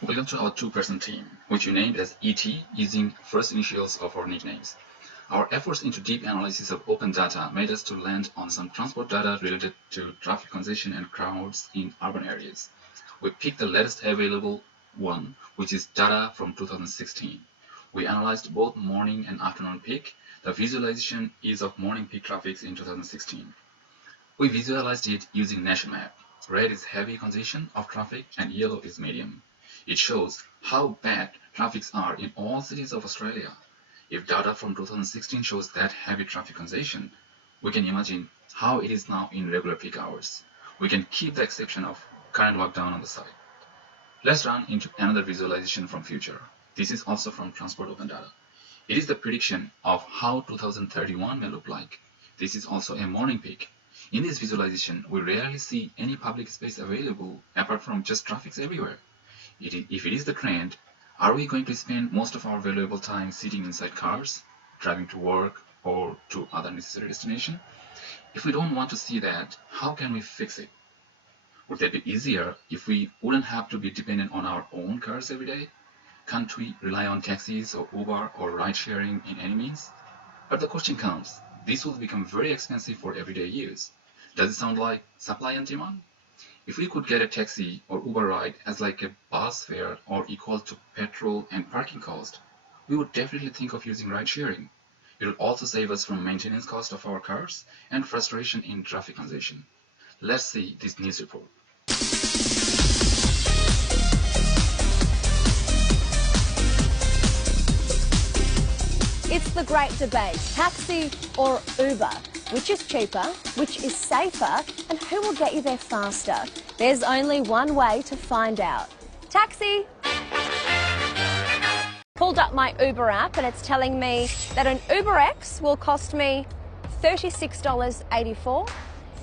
Welcome to our two-person team, which we named as ET using first initials of our nicknames. Our efforts into deep analysis of open data made us to land on some transport data related to traffic congestion and crowds in urban areas. We picked the latest available one, which is data from 2016. We analyzed both morning and afternoon peak. The visualization is of morning peak traffic in 2016. We visualized it using nation map. Red is heavy congestion of traffic and yellow is medium. It shows how bad traffics are in all cities of Australia. If data from 2016 shows that heavy traffic congestion, we can imagine how it is now in regular peak hours. We can keep the exception of current lockdown on the side. Let's run into another visualization from future. This is also from Transport Open Data. It is the prediction of how 2031 may look like. This is also a morning peak. In this visualization, we rarely see any public space available apart from just traffic everywhere. If it is the trend, are we going to spend most of our valuable time sitting inside cars, driving to work or to other necessary destinations? If we don't want to see that, how can we fix it? Would that be easier if we wouldn't have to be dependent on our own cars every day? Can't we rely on taxis or Uber or ride sharing in any means? But the question comes, this will become very expensive for everyday use. Does it sound like supply and demand? If we could get a taxi or Uber ride as like a bus fare or equal to petrol and parking cost, we would definitely think of using ride sharing. It would also save us from maintenance cost of our cars and frustration in traffic congestion. Let's see this news report. It's the great debate, taxi or Uber. Which is cheaper, which is safer, and who will get you there faster? There's only one way to find out. Taxi! Pulled up my Uber app and it's telling me that an UberX will cost me $36.84,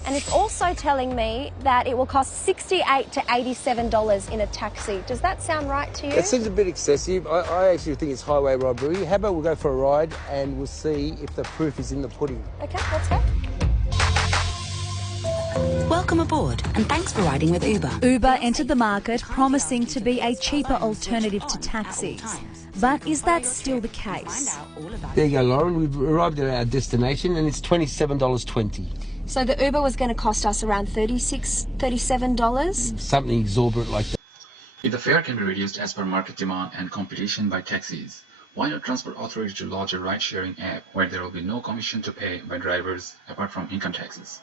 and it's also telling me that it will cost $68 to $87 in a taxi. Does that sound right to you? It seems a bit excessive. I actually think it's highway robbery. How about we'll go for a ride and we'll see if the proof is in the pudding. Okay, let's go. Welcome aboard and thanks for riding with Uber. Uber entered the market promising to be a cheaper alternative to taxis. But is that still the case? There you go, Lauren. We've arrived at our destination and it's $27.20. So the Uber was going to cost us around $36, $37? Something exorbitant like that. If the fare can be reduced as per market demand and competition by taxis, why not Transport Authority to launch a ride-sharing app where there will be no commission to pay by drivers apart from income taxes?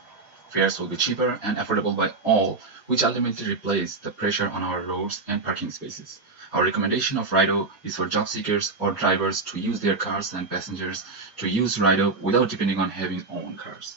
Fares will be cheaper and affordable by all, which ultimately replace the pressure on our roads and parking spaces. Our recommendation of Rydo is for job seekers or drivers to use their cars and passengers to use Rydo without depending on having own cars.